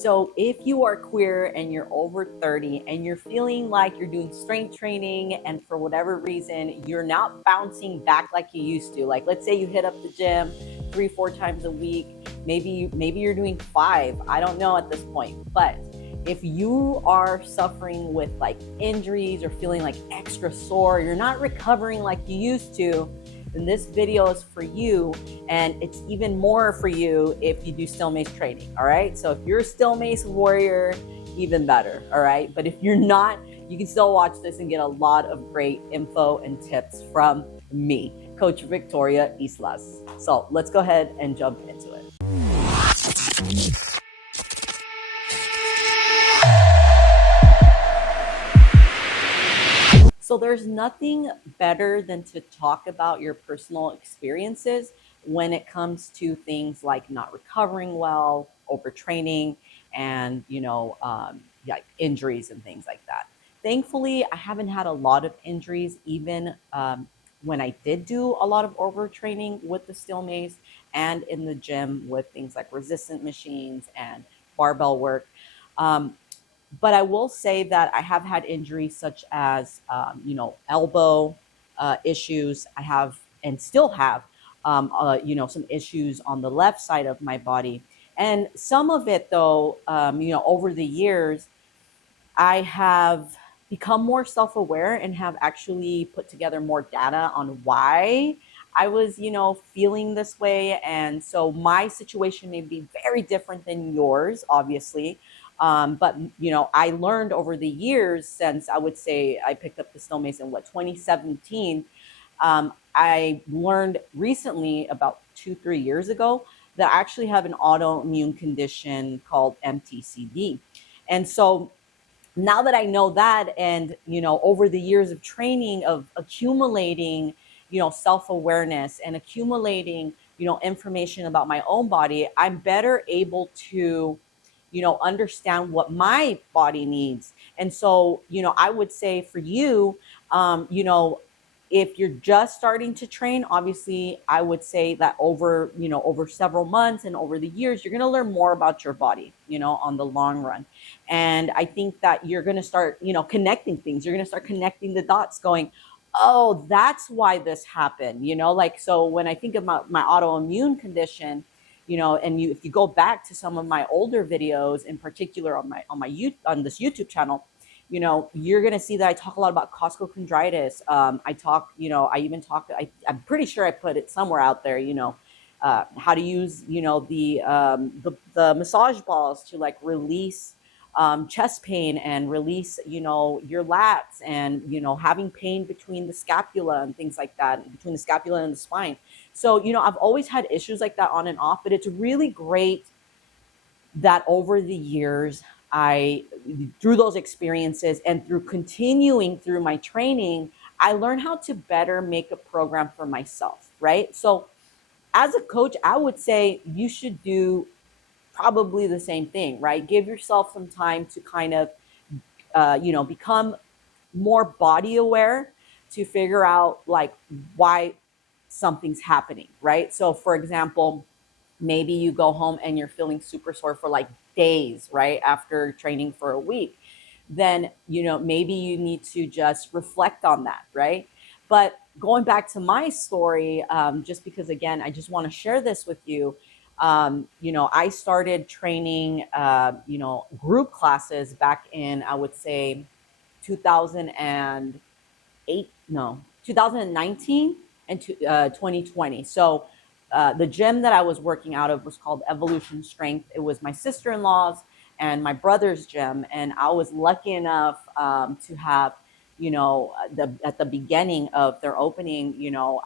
So if you are queer and you're over 30 and you're feeling like you're doing strength training and for whatever reason you're not bouncing back like you used to, like let's say you hit up the gym 3-4 times a week, maybe you're doing 5, I don't know at this point, but if you are suffering with like injuries or feeling like extra sore, you're not recovering like you used to, then this video is for you. And it's even more for you if you do still mace training. All right. So if you're a still mace warrior, even better. All right. But if you're not, you can still watch this and get a lot of great info and tips from me, Coach Victoria Islas. So let's go ahead and jump into it. So there's nothing better than to talk about your personal experiences when it comes to things like not recovering well, overtraining, and like injuries and things like that. Thankfully, I haven't had a lot of injuries, even when I did do a lot of overtraining with the steel mace and in the gym with things like resistant machines and barbell work. But I will say that I have had injuries such as, elbow issues. I have and still have, some issues on the left side of my body. And some of it, though, over the years, I have become more self-aware and have actually put together more data on why I was, feeling this way. And so my situation may be very different than yours, obviously. But I learned over the years since I would say I picked up the steel mace in 2017. I learned recently, about 2-3 years ago, that I actually have an autoimmune condition called MTCD. And so now that I know that, and over the years of training, of accumulating, self-awareness and accumulating, information about my own body, I'm better able to, understand what my body needs. And so, I would say for you, if you're just starting to train, obviously I would say that over several months and over the years, you're going to learn more about your body, on the long run. And I think that you're going to start, connecting things. You're going to start connecting the dots, going, oh, that's why this happened. So when I think about my autoimmune condition, and if you go back to some of my older videos, in particular on this YouTube channel, you're going to see that I talk a lot about costochondritis. I'm pretty sure I put it somewhere out there, how to use, the massage balls to like release chest pain and release, your lats, and, having pain between the scapula and things like that, between the scapula and the spine. So, I've always had issues like that on and off, but it's really great that over the years, through those experiences and through continuing through my training, I learned how to better make a program for myself, right? So as a coach, I would say you should do probably the same thing, right? Give yourself some time to kind of, become more body aware, to figure out like why something's happening, right? So for example, maybe you go home and you're feeling super sore for like days, right? After training for a week, then, maybe you need to just reflect on that, right? But going back to my story, just because, again, I just want to share this with you. I started training, group classes back in, I would say, 2008, no, 2019 and 2020. So the gym that I was working out of was called Evolution Strength. It was my sister-in-law's and my brother's gym. And I was lucky enough to have, at the beginning of their opening,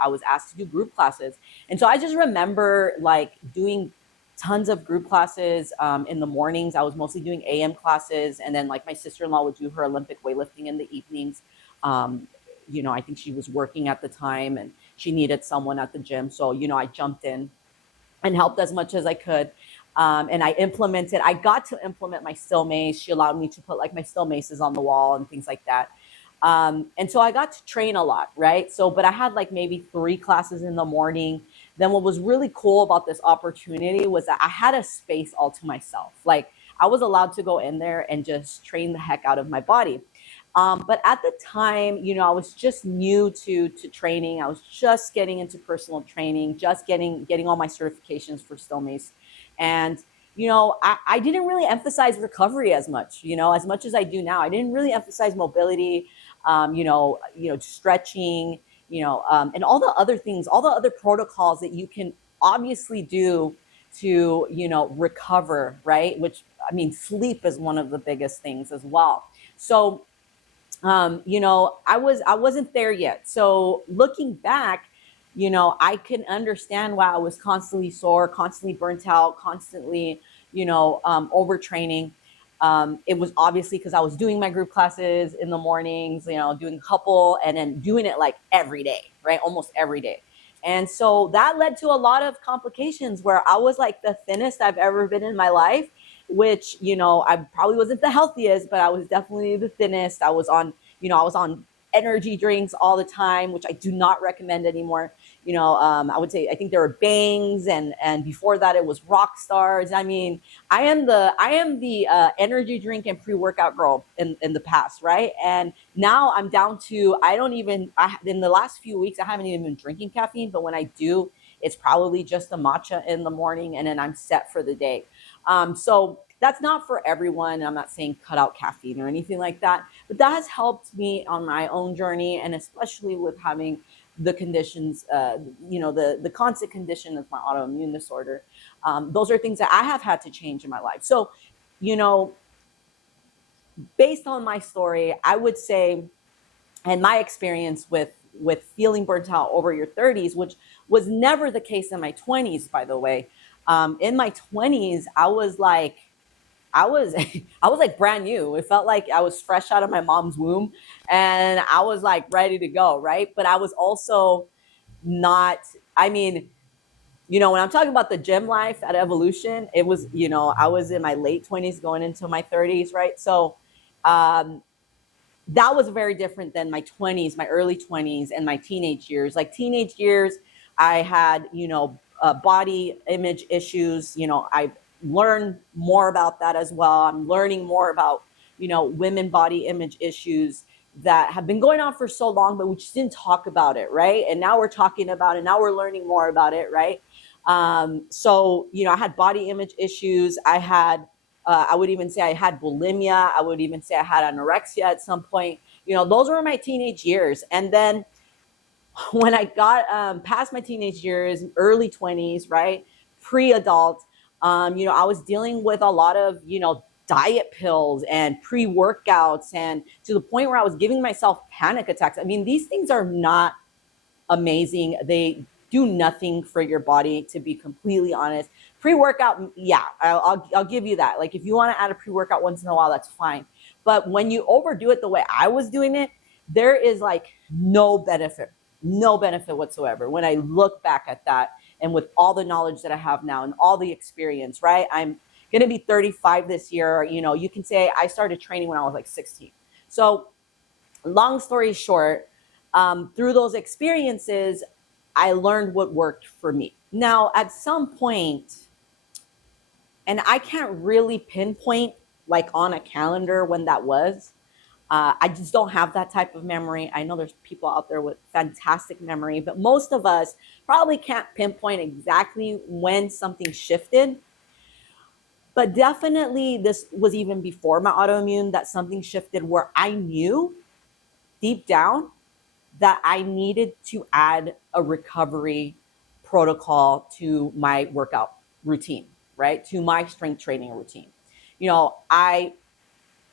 I was asked to do group classes. And so I just remember like doing tons of group classes in the mornings. I was mostly doing AM classes. And then like my sister-in-law would do her Olympic weightlifting in the evenings. I think she was working at the time and she needed someone at the gym. So, I jumped in and helped as much as I could. And I got to implement my still mace. She allowed me to put like my still maces on the wall and things like that. And so I got to train a lot, right? So, but I had like maybe 3 classes in the morning. Then what was really cool about this opportunity was that I had a space all to myself. Like I was allowed to go in there and just train the heck out of my body. But at the time, I was just new to training. I was just getting into personal training, just getting all my certifications for Still Mace. And I didn't really emphasize recovery as much as I do now. I didn't really emphasize mobility, stretching, and all the other things, all the other protocols that you can obviously do to, recover, right? Which, I mean, sleep is one of the biggest things as well. So, I wasn't there yet. So looking back, I can understand why I was constantly sore, constantly burnt out, constantly, overtraining. It was obviously because I was doing my group classes in the mornings, doing a couple and then doing it like every day, right? Almost every day. And so that led to a lot of complications where I was like the thinnest I've ever been in my life, which, I probably wasn't the healthiest, but I was definitely the thinnest. I was on energy drinks all the time, which I do not recommend anymore. I would say, I think there were Bangs, and before that it was Rock Stars. I mean, I am the energy drink and pre-workout girl in the past, right? And now I'm down to, in the last few weeks, I haven't even been drinking caffeine, but when I do, it's probably just a matcha in the morning, and then I'm set for the day. So that's not for everyone. I'm not saying cut out caffeine or anything like that, but that has helped me on my own journey, and especially with having the conditions, the constant condition of my autoimmune disorder. Those are things that I have had to change in my life. So, you know, based on my story, I would say, and my experience with feeling burnt out over your 30s, which was never the case in my 20s, by the way. In my 20s, I was I was like brand new. It felt like I was fresh out of my mom's womb, and I was like ready to go, right? But I was also not, I mean, when I'm talking about the gym life at Evolution, it was, I was in my late 20s going into my 30s, right? So um that was very different than my 20s, my early 20s, and my teenage years. Like teenage years, I had, body image issues. I learned more about that as well. I'm learning more about, women body image issues that have been going on for so long, but we just didn't talk about it, right? And now we're talking about it. Now we're learning more about it, right? So, I had body image issues. I would even say I had bulimia. I would even say I had anorexia at some point. Those were my teenage years. And then when I got past my teenage years, early 20s, right, pre-adult, I was dealing with a lot of, diet pills and pre-workouts, and to the point where I was giving myself panic attacks. I mean, these things are not amazing. They do nothing for your body, to be completely honest. Pre-workout, yeah, I'll give you that. Like if you want to add a pre-workout once in a while, that's fine. But when you overdo it the way I was doing it, there is like no benefit whatsoever. When I look back at that, and with all the knowledge that I have now and all the experience, right? I'm going to be 35 this year. You can say I started training when I was like 16. So long story short, through those experiences, I learned what worked for me. Now, at some point, and I can't really pinpoint like on a calendar when that was. I just don't have that type of memory. I know there's people out there with fantastic memory, but most of us probably can't pinpoint exactly when something shifted. But definitely, this was even before my autoimmune, that something shifted where I knew deep down that I needed to add a recovery protocol to my workout routine, right? To my strength training routine. I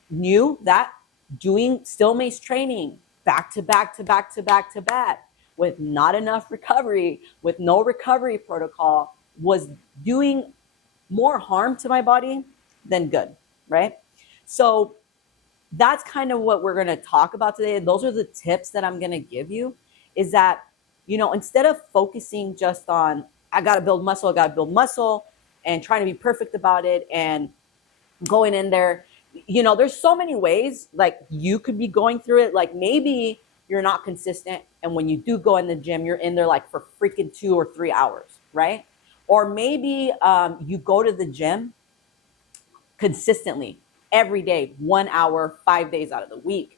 knew that doing Still Mace training back to back to back to back to back with not enough recovery, with no recovery protocol, was doing more harm to my body than good, right? So that's kind of what we're going to talk about today. Those are the tips that I'm going to give you, is that, instead of focusing just on, I got to build muscle and trying to be perfect about it and going in there, there's so many ways like you could be going through it. Like maybe you're not consistent, and when you do go in the gym, you're in there like for freaking 2 or 3 hours, right? Or maybe you go to the gym consistently every day, 1 hour, 5 days out of the week.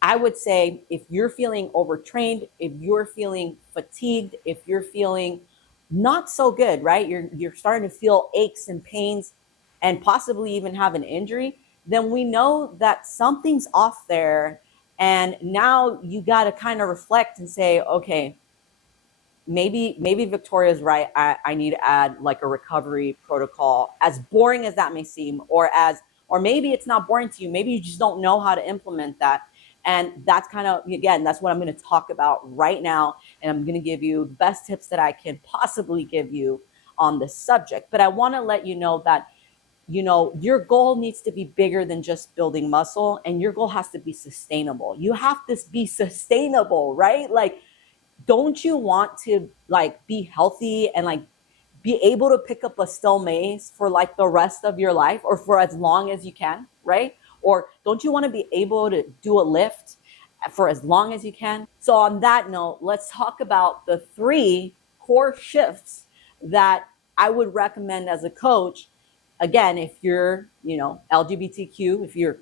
I would say if you're feeling overtrained, if you're feeling fatigued, if you're feeling not so good, right? You're starting to feel aches and pains and possibly even have an injury, then we know that something's off there. And now you got to kind of reflect and say, okay, maybe Victoria's right. I need to add like a recovery protocol, as boring as that may seem, or maybe it's not boring to you. Maybe you just don't know how to implement that. And that's kind of, again, that's what I'm going to talk about right now. And I'm going to give you the best tips that I can possibly give you on this subject. But I want to let you know that, your goal needs to be bigger than just building muscle, and your goal has to be sustainable. You have to be sustainable, right? Like, don't you want to like be healthy and like be able to pick up a still mace for like the rest of your life, or for as long as you can, right? Or don't you want to be able to do a lift for as long as you can? So on that note, let's talk about the 3 core shifts that I would recommend as a coach. Again, if you're, LGBTQ, if you're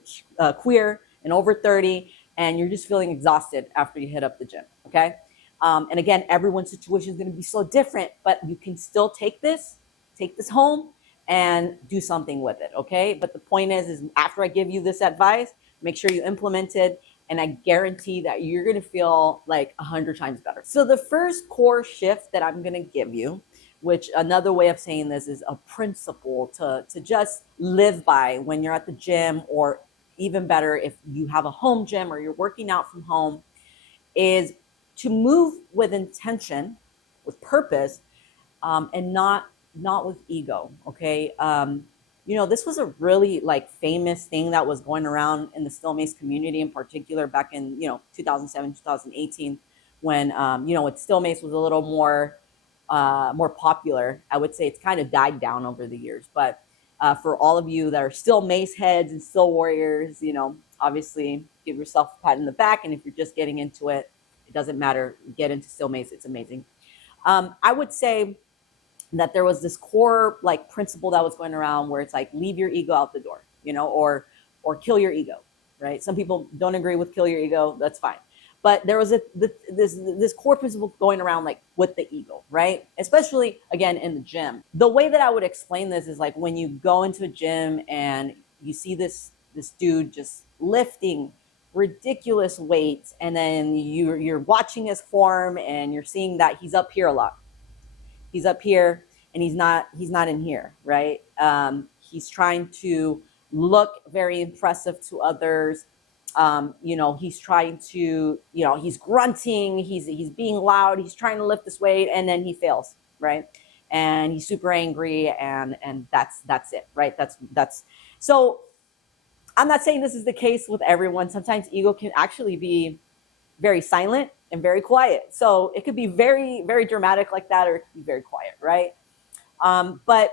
queer and over 30 and you're just feeling exhausted after you hit up the gym, okay? And again, everyone's situation is going to be so different, but you can still take this home and do something with it, okay? But the point is after I give you this advice, make sure you implement it, and I guarantee that you're going to feel like 100 times better. So the first core shift that I'm going to give you, which another way of saying this is a principle to just live by when you're at the gym, or even better, if you have a home gym or you're working out from home, is to move with intention, with purpose, and not with ego. Okay. This was a really like famous thing that was going around in the Still Mace community in particular back in 2007, 2018, when with Still Mace was a little more popular. I would say it's kind of died down over the years, but for all of you that are still Mace heads and still warriors, obviously give yourself a pat in the back. And if you're just getting into it, it doesn't matter. Get into Still Mace. It's amazing. I would say that there was this core like principle that was going around where it's like, leave your ego out the door, or kill your ego, right? Some people don't agree with kill your ego. That's fine. But there was this core principle going around like with the ego, right? Especially again in the gym. The way that I would explain this is like when you go into a gym and you see this dude just lifting ridiculous weights, and then you're watching his form and you're seeing that he's up here a lot. He's up here and he's not in here, right? He's trying to look very impressive to others. He's trying to, he's grunting, he's being loud, he's trying to lift this weight, and then he fails, right? And he's super angry, and that's it, right? That's so I'm not saying this is the case with everyone. Sometimes ego can actually be very silent and very quiet. So it could be very, very dramatic like that, or it could be very quiet, right? But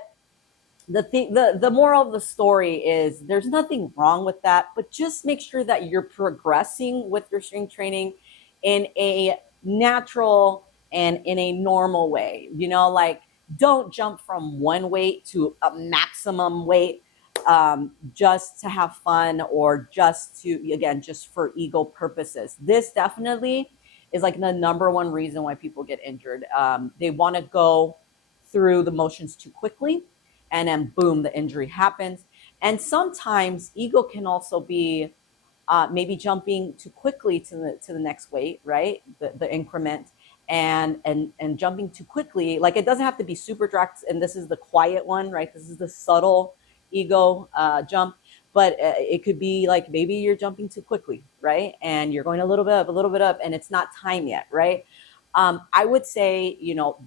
the moral of the story is there's nothing wrong with that, but just make sure that you're progressing with your strength training in a natural and in a normal way. Like, don't jump from one weight to a maximum weight just to have fun, or just for ego purposes. This definitely is like the number one reason why people get injured. They want to go through the motions too quickly, and then boom, the injury happens. And sometimes ego can also be maybe jumping too quickly to the next weight, right? The increment, and jumping too quickly. Like, it doesn't have to be super direct, and this is the quiet one, right? This is the subtle ego jump, but it could be like maybe you're jumping too quickly, right? And you're going a little bit up, and it's not time yet, right? I would say,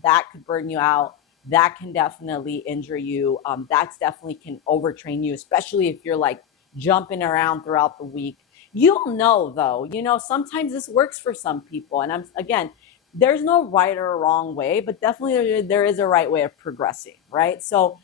that could burn you out. That can definitely injure you. That's definitely can overtrain you, especially if you're like jumping around throughout the week. You'll know though, sometimes this works for some people. And there's no right or wrong way, but definitely there is a right way of progressing, right? So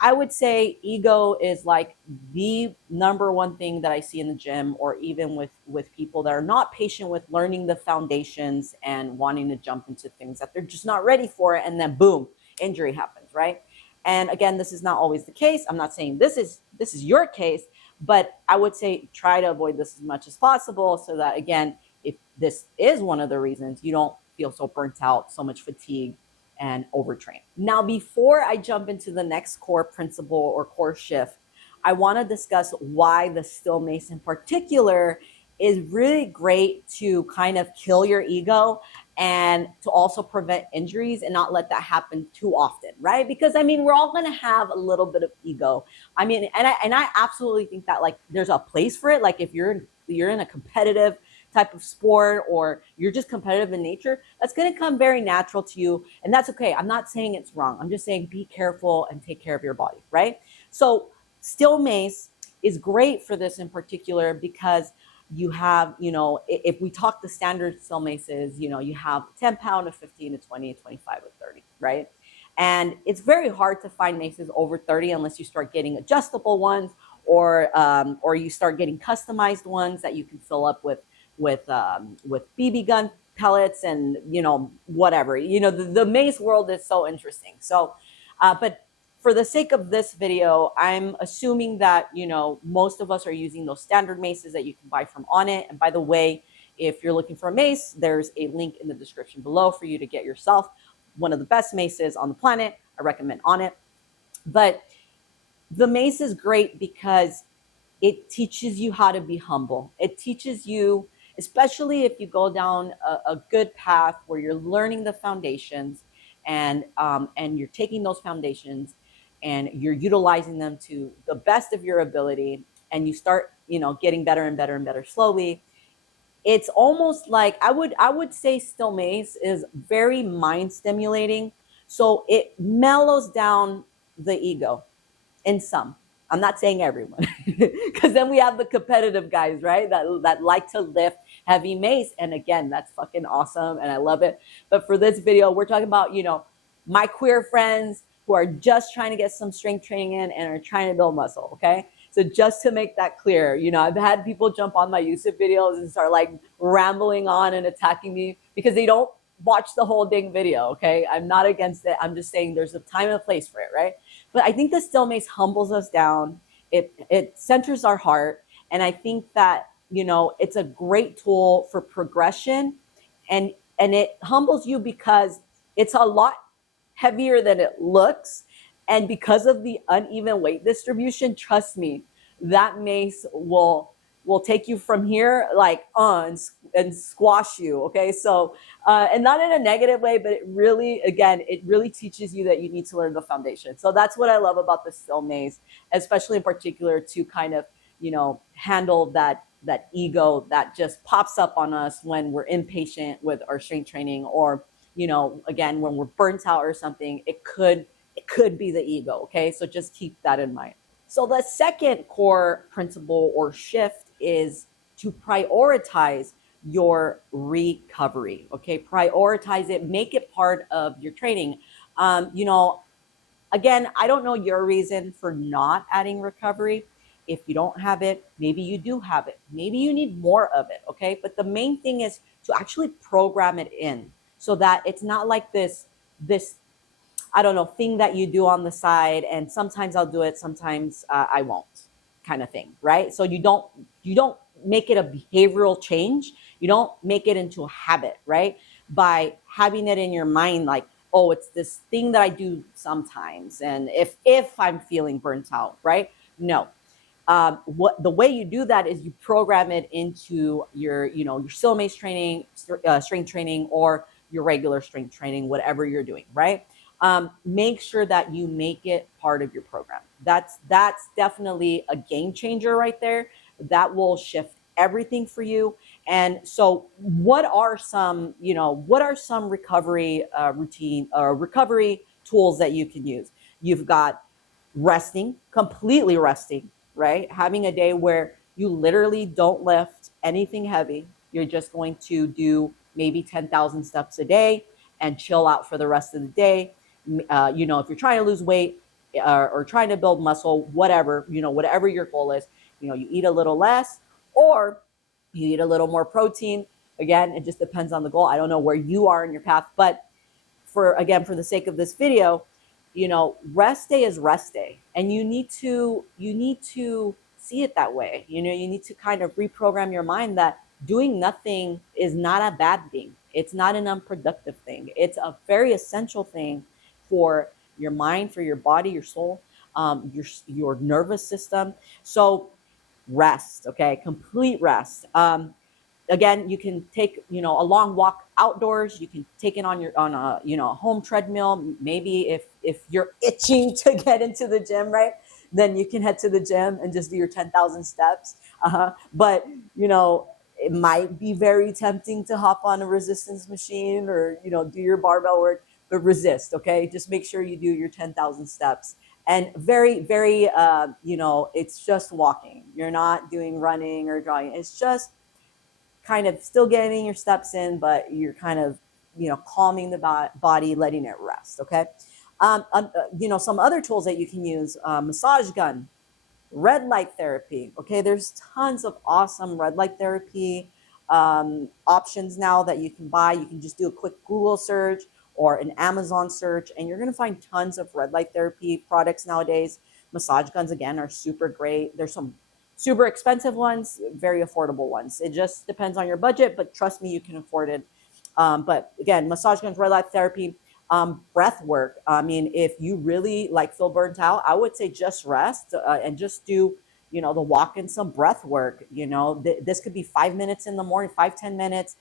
I would say ego is like the number one thing that I see in the gym, or even with people that are not patient with learning the foundations and wanting to jump into things that they're just not ready for, and then boom, injury happens, right? And again, this is not always the case. I'm not saying this is this is your case, but I would say try to avoid this as much as possible so that, again, if this is one of the reasons, you don't feel so burnt out, so much fatigue and overtrain. Now, before I jump into the next core principle or core shift, I want to discuss why the still mace in particular is really great to kind of kill your ego and to also prevent injuries and not let that happen too often, right? Because I mean, we're all going to have a little bit of ego. I mean, and I absolutely think that like there's a place for it. Like if you're in a competitive type of sport or you're just competitive in nature, that's going to come very natural to you, and that's okay. I'm not saying it's wrong. I'm just saying be careful and take care of your body, right? So still mace is great for this in particular because you have, if we talk the standard still maces, you have 10 pound, a 15, a 20, a 25, a 30, right? And it's very hard to find maces over 30 unless you start getting adjustable ones or you start getting customized ones that you can fill up with BB gun pellets and whatever. The mace world is so interesting. So, but for the sake of this video, I'm assuming that most of us are using those standard maces that you can buy from ONNIT. And by the way, if you're looking for a mace, there's a link in the description below for you to get yourself one of the best maces on the planet. I recommend ONNIT. But the mace is great because it teaches you how to be humble. It teaches you, especially if you go down a good path where you're learning the foundations and you're taking those foundations and you're utilizing them to the best of your ability, and you start getting better and better and better slowly. It's almost like I would say still mace is very mind stimulating, so it mellows down the ego in some. I'm not saying everyone, because then we have the competitive guys, right? That like to lift heavy mace. And again, that's fucking awesome. And I love it. But for this video, we're talking about, my queer friends who are just trying to get some strength training in and are trying to build muscle. Okay. So just to make that clear, I've had people jump on my YouTube videos and start like rambling on and attacking me because they don't watch the whole dang video. Okay. I'm not against it. I'm just saying there's a time and a place for it. Right. But I think the still mace humbles us down. It centers our heart. And I think that, it's a great tool for progression, and it humbles you because it's a lot heavier than it looks. And because of the uneven weight distribution, trust me, that mace will take you from here like and squash you. Okay. So, and not in a negative way, but it really teaches you that you need to learn the foundation. So that's what I love about the still mace, especially in particular to kind of, handle that ego that just pops up on us when we're impatient with our strength training, or, again, when we're burnt out or something. It could be the ego. Okay. So just keep that in mind. So the second core principle or shift is to prioritize your recovery. Okay, prioritize it, make it part of your training. Again, I don't know your reason for not adding recovery. If you don't have it, maybe you do have it. Maybe you need more of it. Okay, but the main thing is to actually program it in so that it's not like this I don't know, thing that you do on the side, and sometimes I'll do it, sometimes I won't, kind of thing, right? So you don't make it a behavioral change. You don't make it into a habit, right? By having it in your mind, like, oh, it's this thing that I do sometimes, and if I'm feeling burnt out, right? No. What the way you do that is you program it into your still mace training, strength training, or your regular strength training, whatever you're doing, right? Make sure that you make it part of your program. That's definitely a game changer right there. That will shift everything for you. And so what are some recovery routine or recovery tools that you can use? You've got resting, completely resting, right? Having a day where you literally don't lift anything heavy. You're just going to do maybe 10,000 steps a day and chill out for the rest of the day. If you're trying to lose weight or trying to build muscle, whatever your goal is, you eat a little less or you eat a little more protein. Again, it just depends on the goal. I don't know where you are in your path, but for the sake of this video, rest day is rest day, and you need to see it that way. You need to kind of reprogram your mind that doing nothing is not a bad thing. It's not an unproductive thing. It's a very essential thing for your mind, for your body, your soul, your nervous system. So rest, okay, complete rest. Again, you can take a long walk outdoors. You can take it on a a home treadmill. Maybe if you're itching to get into the gym, right, then you can head to the gym and just do your 10,000 steps. But it might be very tempting to hop on a resistance machine, or do your barbell work, but resist. Okay, just make sure you do your 10,000 steps. And very, very, it's just walking. You're not doing running or jogging. It's just kind of still getting your steps in, but you're kind of, calming the body, letting it rest. Okay. Some other tools that you can use, massage gun, red light therapy. Okay. There's tons of awesome red light therapy options now that you can buy. You can just do a quick Google search or an Amazon search, and you're going to find tons of red light therapy products nowadays. Massage guns, again, are super great. There's some super expensive ones, very affordable ones. It just depends on your budget, but trust me, you can afford it. But again, massage guns, red light therapy, breath work. I mean, if you really feel burnt out, I would say just rest and just do, the walk and some breath work. This could be 5 minutes in the morning, 5-10 minutes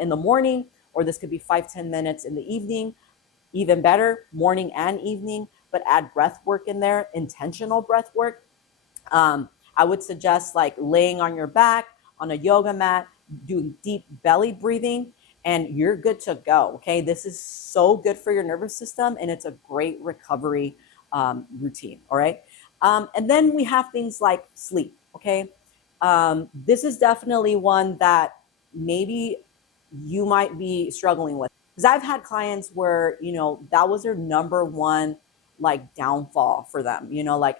in the morning, or this could be 5-10 minutes in the evening. Even better, morning and evening, but add breath work in there, intentional breath work. I would suggest laying on your back on a yoga mat, doing deep belly breathing, and you're good to go. Okay. This is so good for your nervous system, and it's a great recovery routine. All right. And then we have things like sleep. Okay. This is definitely one that maybe you might be struggling with, because I've had clients where, that was their number one downfall for them.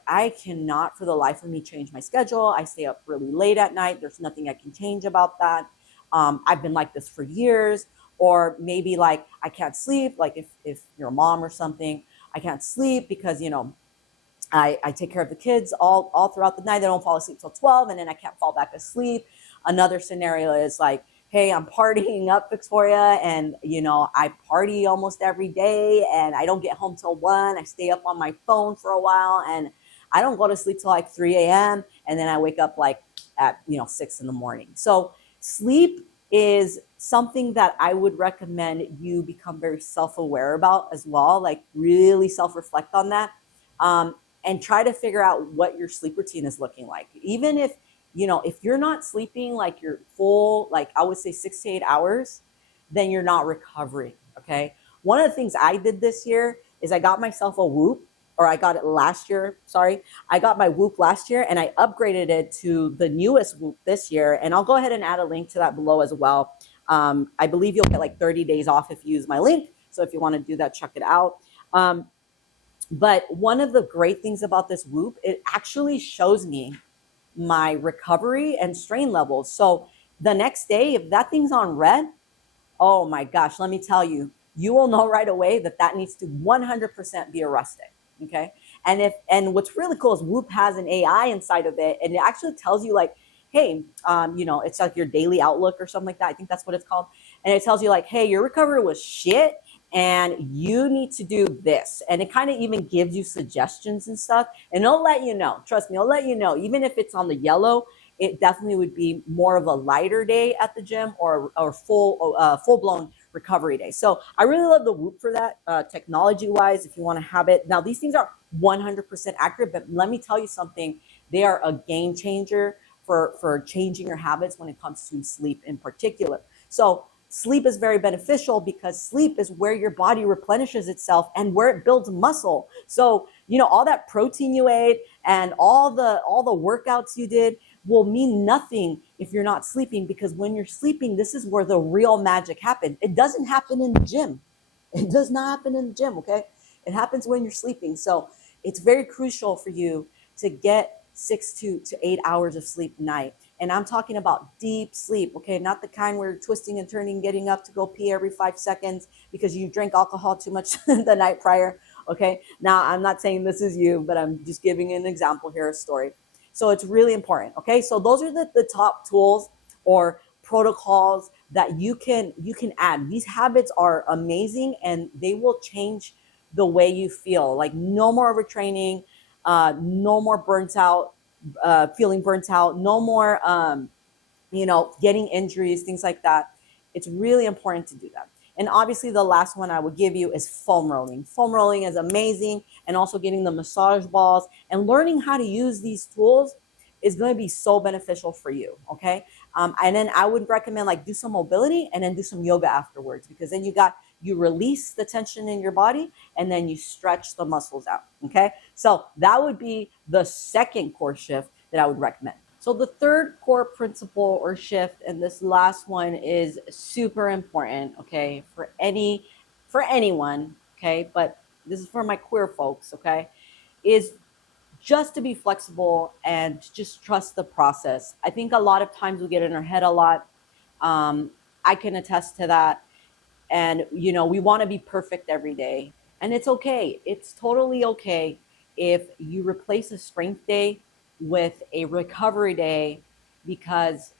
I cannot for the life of me change my schedule. I stay up really late at night. There's nothing I can change about that. I've been like this for years. Or maybe I can't sleep. If you're a mom or something, I can't sleep because, I take care of the kids all throughout the night. They don't fall asleep till 12, and then I can't fall back asleep. Another scenario is hey, I'm partying up, Victoria, and I party almost every day, and I don't get home till 1. I stay up on my phone for a while, and I don't go to sleep till 3 a.m. and then I wake up at 6 in the morning. So sleep is something that I would recommend you become very self-aware about as well. Really self-reflect on that. And try to figure out what your sleep routine is looking like. Even if you're not sleeping your full, I would say 6 to 8 hours, then you're not recovering. Okay. One of the things I did this year is I got myself a Whoop, or I got it last year. Sorry. I got my Whoop last year, and I upgraded it to the newest Whoop this year. And I'll go ahead and add a link to that below as well. I believe you'll get 30 days off if you use my link. So if you want to do that, check it out. But one of the great things about this Whoop, it actually shows me my recovery and strain levels. So the next day, if that thing's on red, oh my gosh, let me tell you, you will know right away that needs to 100% be arrested. Okay. And what's really cool is Whoop has an AI inside of it, and it actually tells you hey, it's your daily outlook or something like that. I think that's what it's called. And it tells you hey, your recovery was shit, and you need to do this. And it kind of even gives you suggestions and stuff. And it'll let you know. Trust me, it'll let you know. Even if it's on the yellow, it definitely would be more of a lighter day at the gym, or full blown recovery day. So I really love the Whoop for that, technology wise, if you want to have it. Now, these things are 100% accurate, but let me tell you something. They are a game changer for changing your habits when it comes to sleep in particular. So sleep is very beneficial because sleep is where your body replenishes itself and where it builds muscle. So, all that protein you ate and all the workouts you did will mean nothing if you're not sleeping, because when you're sleeping, this is where the real magic happens. It doesn't happen in the gym. It does not happen in the gym, okay? It happens when you're sleeping. So it's very crucial for you to get 6 to 8 hours of sleep a night. And I'm talking about deep sleep, okay? Not the kind where you're twisting and turning, getting up to go pee every 5 seconds because you drank alcohol too much the night prior. Okay. Now, I'm not saying this is you, but I'm just giving an example here, a story. So it's really important. Okay. So those are the top tools or protocols that you can add. These habits are amazing and they will change the way you feel. Like no more overtraining, no more burnt out, feeling burnt out, no more getting injuries, things like that. It's really important to do that. And obviously, the last one I would give you is foam rolling. Foam rolling is amazing, and also getting the massage balls and learning how to use these tools is going to be so beneficial for you. Okay, and then I would recommend like do some mobility and then do some yoga afterwards, because then you release the tension in your body and then you stretch the muscles out. Okay, so that would be the second core shift that I would recommend. So the third core principle or shift, and this last one is super important, okay, for anyone, okay, but this is for my queer folks, okay, is just to be flexible and just trust the process. I think a lot of times we get in our head a lot. I can attest to that. And we want to be perfect every day, and it's okay, it's totally okay if you replace a strength day with a recovery day, because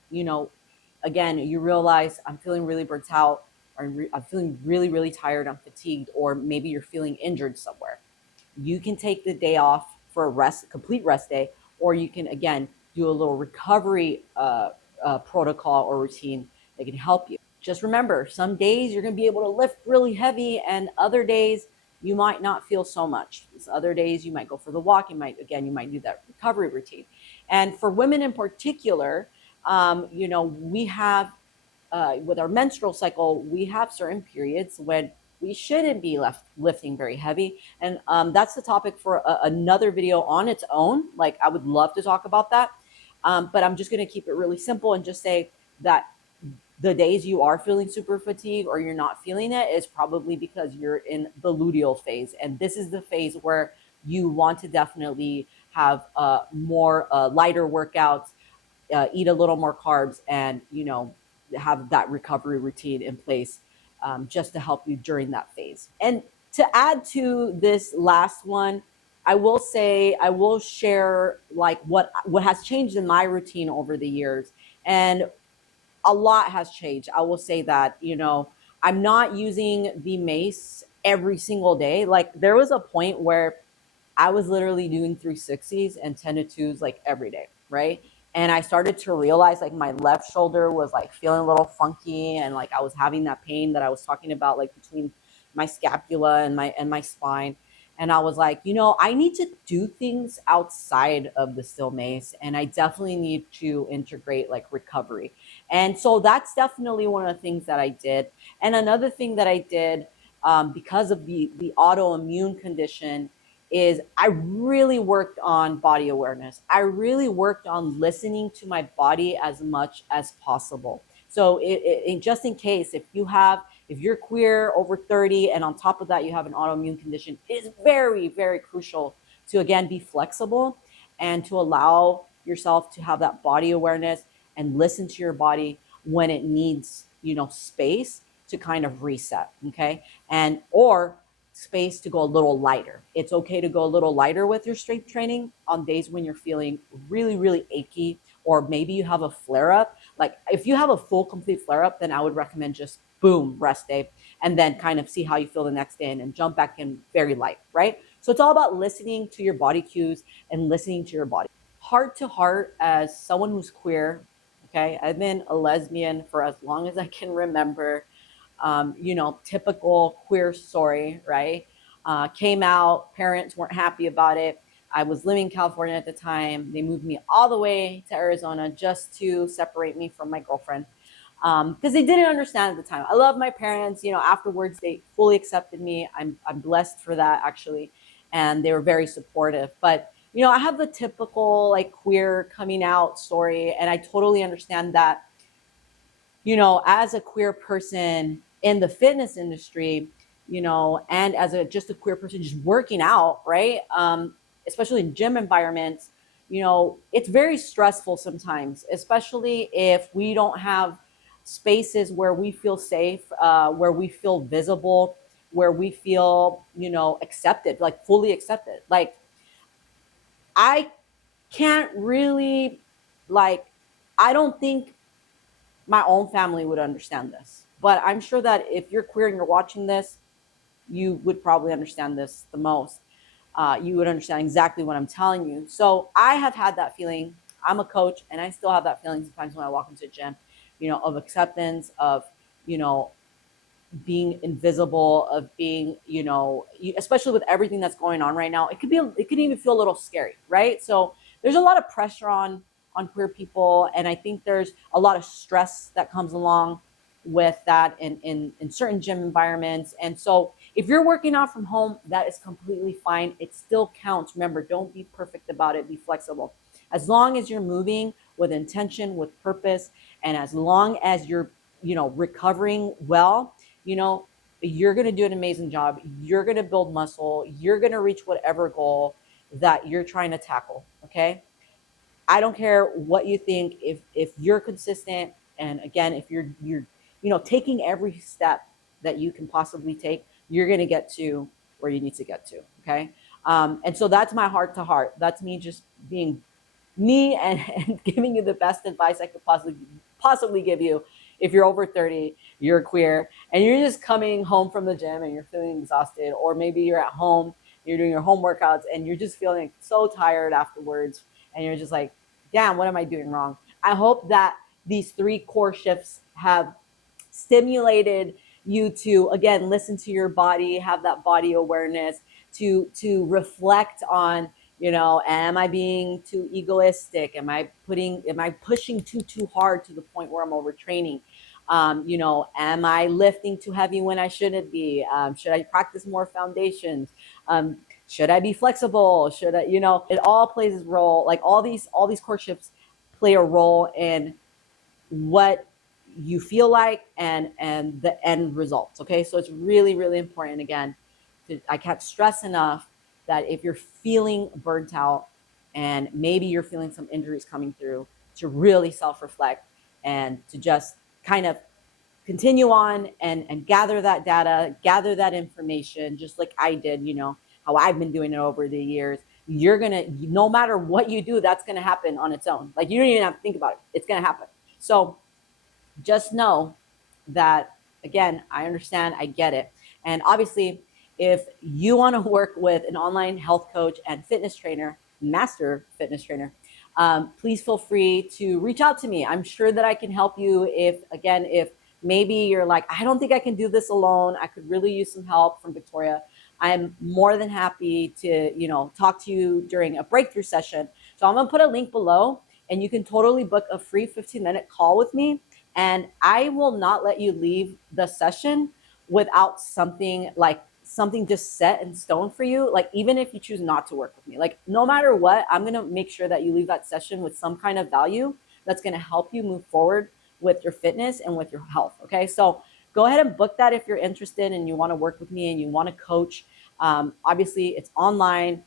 again, you realize I'm feeling really burnt out, or I'm feeling really, really tired, I'm fatigued, or maybe you're feeling injured somewhere. You can take the day off for a complete rest day, or you can again do a little recovery protocol or routine that can help you. Just remember, some days you're going to be able to lift really heavy, and other days you might not feel so much. Other days you might go for the walk. You might do that recovery routine. And for women in particular, we have with our menstrual cycle, we have certain periods when we shouldn't be lifting very heavy. And that's the topic for another video on its own. Like, I would love to talk about that. But I'm just going to keep it really simple and just say that the days you are feeling super fatigued or you're not feeling it is probably because you're in the luteal phase. And this is the phase where you want to definitely have more lighter workouts, eat a little more carbs, and have that recovery routine in place, just to help you during that phase. And to add to this last one, I will share like what has changed in my routine over the years. And a lot has changed. I will say that, I'm not using the Mace every single day. Like, there was a point where I was literally doing 360s and 10 to 2s like every day, right? And I started to realize like my left shoulder was like feeling a little funky, and like I was having that pain that I was talking about, like between my scapula and my spine. And I was like, I need to do things outside of the still Mace, and I definitely need to integrate like recovery. And so that's definitely one of the things that I did. And another thing that I did, because of the autoimmune condition, is I really worked on body awareness. I really worked on listening to my body as much as possible. So just in case, if you're queer over 30 and on top of that you have an autoimmune condition, it is very, very crucial to again be flexible and to allow yourself to have that body awareness and listen to your body when it needs, space to kind of reset. Okay. And or space to go a little lighter. It's okay to go a little lighter with your strength training on days when you're feeling really, really achy, or maybe you have a flare up. Like, if you have a full, complete flare up, then I would recommend just boom, rest day, and then kind of see how you feel the next day, and then jump back in very light, right? So it's all about listening to your body cues and listening to your body. Heart to heart, as someone who's queer, okay, I've been a lesbian for as long as I can remember. Typical queer story, right? Came out, parents weren't happy about it. I was living in California at the time. They moved me all the way to Arizona just to separate me from my girlfriend, because they didn't understand at the time. I love my parents. Afterwards they fully accepted me. I'm blessed for that, actually, and they were very supportive. But I have the typical like queer coming out story, and I totally understand that, as a queer person in the fitness industry, and as just a queer person just working out, right? Especially in gym environments, it's very stressful sometimes, especially if we don't have spaces where we feel safe, where we feel visible. where we feel, you know, accepted, like fully accepted. Like, I can't really, like, I don't think my own family would understand this, but I'm sure that if you're queer and you're watching this, you would probably understand this the most. You would understand exactly what I'm telling you. So I have had that feeling. I'm a coach, and I still have that feeling sometimes when I walk into a gym, you know, of acceptance, of, you know, being invisible, of being, you know, especially with everything that's going on right now, it could even feel a little scary, right? So there's a lot of pressure on queer people, and I think there's a lot of stress that comes along with that in certain gym environments. And so if you're working out from home, that is completely fine. It still counts. Remember, don't be perfect about it. Be flexible. As long as you're moving with intention, with purpose, and as long as you're, you know, recovering well, you know, you're going to do an amazing job. You're going to build muscle. You're going to reach whatever goal that you're trying to tackle. Okay. I don't care what you think. If you're consistent, and again, if you're, you know, taking every step that you can possibly take, you're going to get to where you need to get to. Okay. And so that's my heart to heart. That's me just being me, and giving you the best advice I could possibly give you. If you're over 30, you're queer, and you're just coming home from the gym and you're feeling exhausted, or maybe you're at home, you're doing your home workouts, and you're just feeling so tired afterwards, and you're just like, damn, what am I doing wrong? I hope that these 3 core shifts have stimulated you to, again, listen to your body, have that body awareness, to reflect on, you know, am I being too egoistic? Am I pushing too hard to the point where I'm overtraining? You know, am I lifting too heavy when I shouldn't be? Should I practice more foundations? Should I be flexible? Should I, you know, it all plays a role. Like all these core shifts play a role in what you feel like, and the end results. Okay. So it's really, really important. Again, I can't stress enough that if you're feeling burnt out, and maybe you're feeling some injuries coming through, to really self-reflect, and to just kind of continue on and gather that data, gather that information, just like I did, you know, how I've been doing it over the years. You're going to, no matter what you do, that's going to happen on its own. Like, you don't even have to think about it. It's going to happen. So just know that, again, I understand, I get it. And obviously, if you want to work with an online health coach and fitness trainer, master fitness trainer, please feel free to reach out to me. I'm sure that I can help you. If maybe you're like, I don't think I can do this alone, I could really use some help from Victoria, I'm more than happy to, you know, talk to you during a breakthrough session. So I'm going to put a link below, and you can totally book a free 15-minute call with me. And I will not let you leave the session without something just set in stone for you. Like, even if you choose not to work with me, like, no matter what, I'm going to make sure that you leave that session with some kind of value that's going to help you move forward with your fitness and with your health. Okay. So go ahead and book that if you're interested and you want to work with me and you want to coach. Obviously it's online.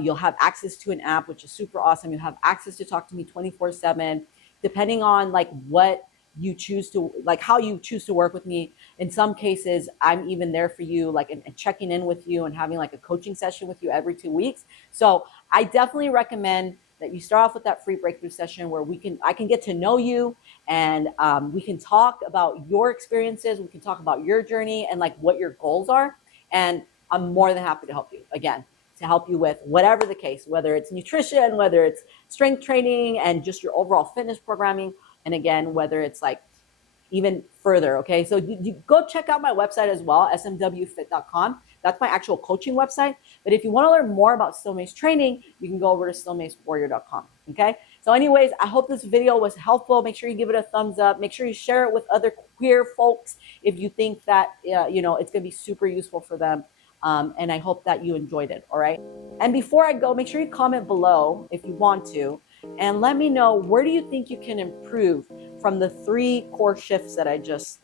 You'll have access to an app, which is super awesome. You have access to talk to me 24/7, depending on like what you choose to, like how you choose to work with me. In some cases, I'm even there for you, like, and checking in with you and having like a coaching session with you every 2 weeks. So I definitely recommend that you start off with that free breakthrough session where I can get to know you, and we can talk about your experiences. We can talk about your journey and like what your goals are. And I'm more than happy to help you, again, to help you with whatever the case, whether it's nutrition, whether it's strength training and just your overall fitness programming. And again, whether it's like even further. Okay. So you go check out my website as well, smwfit.com. That's my actual coaching website. But if you want to learn more about Still Mace training, you can go over to stillmacewarrior.com. Okay. So anyways, I hope this video was helpful. Make sure you give it a thumbs up. Make sure you share it with other queer folks if you think that, you know, it's going to be super useful for them. And I hope that you enjoyed it. All right. And before I go, make sure you comment below if you want to, and let me know, where do you think you can improve from the 3 core shifts that I just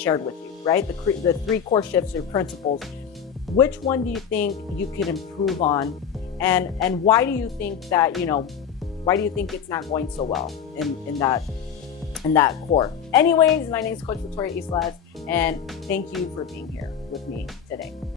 shared with you, right? The 3 core shifts or principles. Which one do you think you can improve on? And why do you think that, you know, why do you think it's not going so well in that core? Anyways, my name is Coach Victoria Islas, and thank you for being here. with me today.